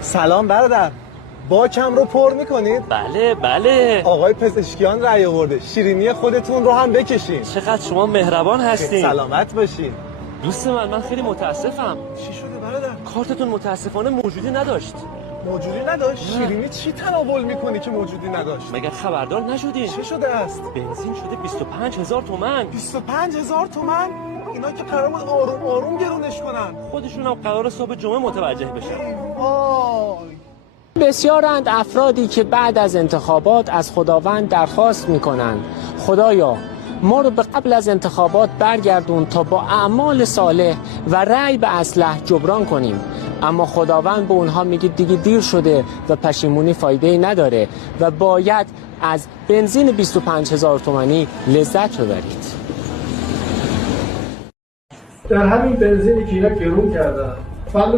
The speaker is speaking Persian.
سلام برادر، باکم رو پر میکنید؟ بله بله. آقای پزشکیان رأی آورده، شیرینی خودتون رو هم بکشین. چقدر شما مهربان هستین. سلامت باشین. دوست من خیلی متاسفم. چی شده برادر؟ کارتتون متاسفانه موجودی نداشت. موجودی نداشت؟ شیرینی چی تناول میکنی که موجودی نداشت؟ مگر خبردار نشدین؟ چه شده است؟ بنزین شده 25000 تومان. 25000 تومان؟ اینا که قرار بود آروم آروم گرونش کنن. خودشون هم قرار صبح جمعه متوجه بشن. وای. بسیارند افرادی که بعد از انتخابات از خداوند درخواست میکنند خدایا ما رو به قبل از انتخابات برگردون تا با اعمال صالح و رأی به اصلح جبران کنیم، اما خداوند به اونها میگه دیگه دیر شده و پشیمونی فایده‌ای نداره و باید از بنزین 25000 تومانی لذت ببرید. در همین بنزینی که اینا گرون کردن